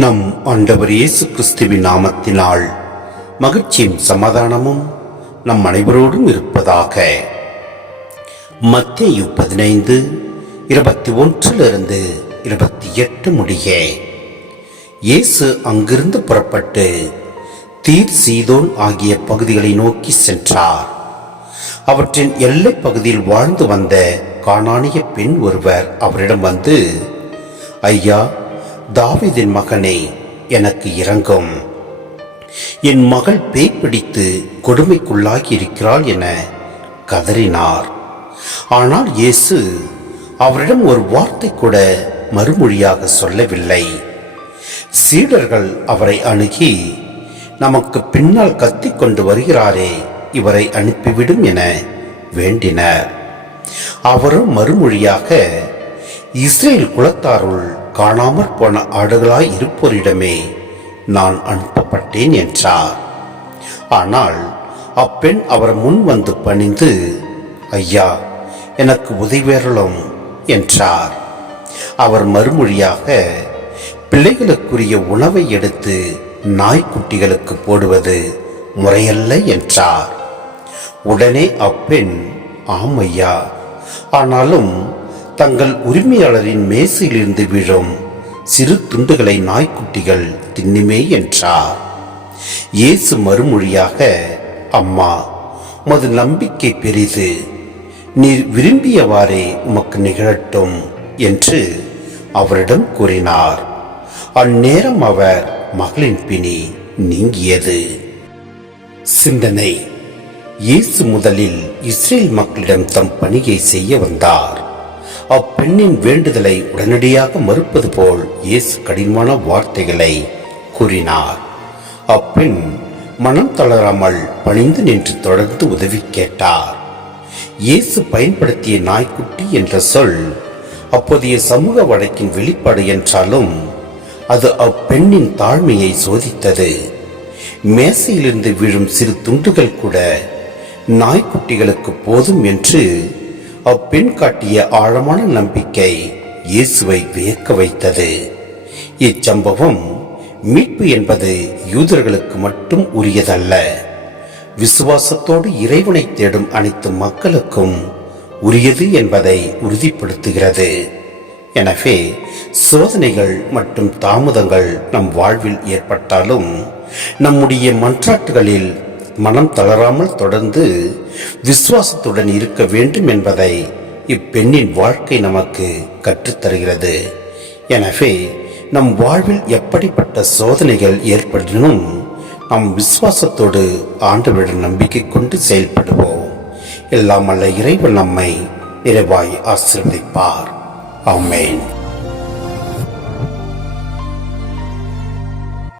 நம் ஆண்டவர் இயேசு கிறிஸ்துவின் நாமத்தினால் மகிழ்ச்சியும் சமாதானமும் நம் அனைவரோடும் இருப்பதாக. மத்தேயு 15:21-28 முடிய இயேசு அங்கிருந்து புறப்பட்டு தீர் சீதோன் ஆகிய பகுதிகளை நோக்கி சென்றார். அவற்றின் எல்லை பகுதியில் வாழ்ந்து வந்த கானானிய பெண் ஒருவர் அவரிடம் வந்து, ஐயா, தாவீதின் மகனே, எனக்கு இரங்கும், என் மகள் பேய் பிடித்து கொடுமைக்குள்ளாகி இருக்கிறாள் என கதறினார். ஆனால் இயேசு அவரிடம் ஒரு வார்த்தை கூட மறுமொழியாக சொல்லவில்லை. சீடர்கள் அவரை அணுகி, நமக்கு பின்னால் கத்திக் கொண்டு வருகிறாரே, இவரை அனுப்பிவிடும் என வேண்டினர். அவரும் மறுமொழியாக, இஸ்ரேல் குலத்தாருள் காணாமற் போன ஆடுகளாய் இருப்போரிடமே நான் அனுப்பப்பட்டேன் என்றார். ஆனால் அப்பெண் அவர் முன் வந்து பணிந்து, ஐயா, எனக்கு உதவியருளும் என்றார். அவர் மறுமொழியாக, பிள்ளைகளுக்குரிய உணவை எடுத்து நாய்க்குட்டிகளுக்கு போடுவது முறையல்ல என்றார். உடனே அப்பெண், ஆம் ஐயா, ஆனாலும் தங்கள் உரிமையாளரின் மேசையிலிருந்து விழும் சிறு துண்டுகளை நாய்க்குட்டிகள் தின்னுமே என்றார். இயேசு மறுமொழியாக, அம்மா, உமது நம்பிக்கை பெரிது, நீர் விரும்பியவாறே உமக்கு நிகழட்டும் என்று அவரிடம் கூறினார். அந்நேரம் அவர் மகளின் பிணி நீங்கியது. சிந்தனை: இயேசு முதலில் இஸ்ரேல் மக்களிடம் தம் பணியை செய்ய வந்தார். அப்பெண்ணின் வேண்டுதலை உடனடியாக மறுப்பது போல் இயேசு கடினமான வார்த்தைகளை கூறினார். அப்பெண் மனம் தளராமல் பணிந்து நின்று தொடர்ந்து உதவி கேட்டார். இயேசு பயன்படுத்திய நாய்க்குட்டி என்ற சொல் அப்போதைய சமூக வழக்கின் வெளிப்பாடு என்றாலும் அது அப்பெண்ணின் தாழ்மையை சோதித்தது. மேசையிலிருந்து விழும் சிறு துண்டுகள் கூட நாய்க்குட்டிகளுக்கு போதும் என்று அப்பெண் காட்டிய ஆழமான நம்பிக்கை இயேசுவை வியக்க வைத்தது. இச்சம்பவம் மீட்பு என்பது யூதர்களுக்கு மட்டும் உரியதல்ல, விசுவாசத்தோடு இறைவனை தேடும் அனைத்து மக்களுக்கும் உரியது என்பதை உறுதிப்படுத்துகிறது. எனவே சோதனைகள் மற்றும் தாமதங்கள் நம் வாழ்வில் ஏற்பட்டாலும் நம்முடைய மன்றாட்டுகளில் மனம் தளராமல் தொடர்ந்து விசுவாசத்துடன் இருக்க வேண்டும் என்பதை இப்பெண்ணின் வாழ்க்கை நமக்கு கற்றுத்தருகிறது. எனவே நம் வாழ்வில் எப்படிப்பட்ட சோதனைகள் ஏற்படினும் நம் விசுவாசத்தோடு ஆண்டவரிடம் நம்பிக்கை கொண்டு செயல்படுவோம். எல்லாம் அல்ல இறைவன் நம்மை நிறைவாய் ஆசீர்வதிப்பார். ஆமென்.